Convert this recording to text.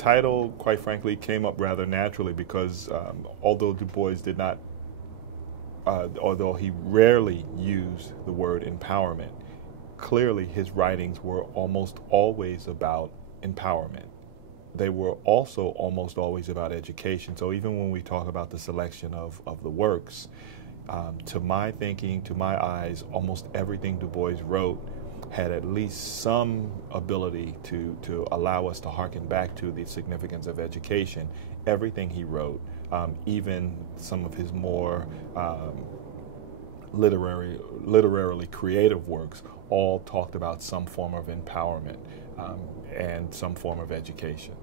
title, quite frankly, came up rather naturally because although Du Bois did not, although he rarely used the word empowerment, clearly his writings were almost always about empowerment. They were also almost always about education. So even when we talk about the selection of the works, to my thinking, to my eyes, almost everything Du Bois wrote had at least some ability to allow us to harken back to the significance of education. Everything he wrote, even some of his more literarily creative works, all talked about some form of empowerment and some form of education.